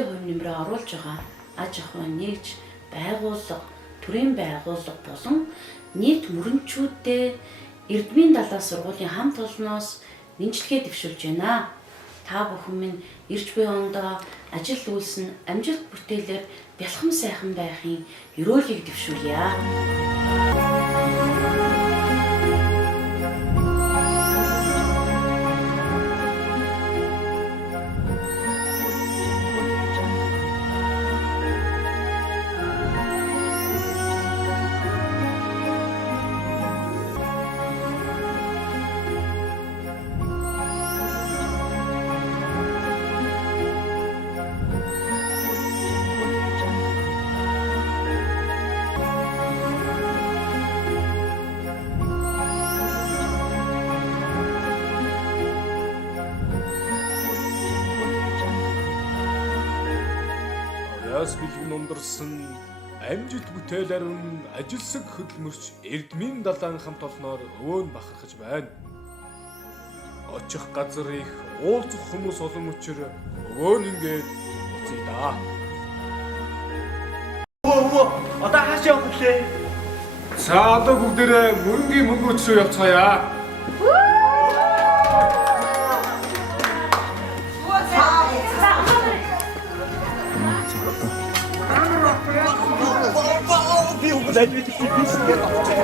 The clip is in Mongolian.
нээлттэй хувь нэмрээ оруулж байгаа аж ахуйн нэгж байгууллага, төрийн байгууллага болон нийт мөрөнчүүдтэй Эрдмийн далайн сургуулийн хамт олноос нэмжлэгээ дэвшүүлж байна. Та бүхэн минь ирж буй ондоо ажил үйлс нь амжилт бүтээлээр бялхам сайхан байхын ёроолыг дэвшүүлье. Яс бэлгэн ундарсан амжилт бүтээл ариун ажилсаг хөдөлмөрч Эрдмийн далайн хамт олноор өвөө нь бахархаж байна. Очих газар их уулзах хүмүүс олон учраас өвөө нь ингээд буцъя да. Өвөө одоо хаашаа явах вэ? За одоо бүгдээрээ мөрөнгийн мөнгөч рүү явцгаая. Би өвөө найдвар хийх юм.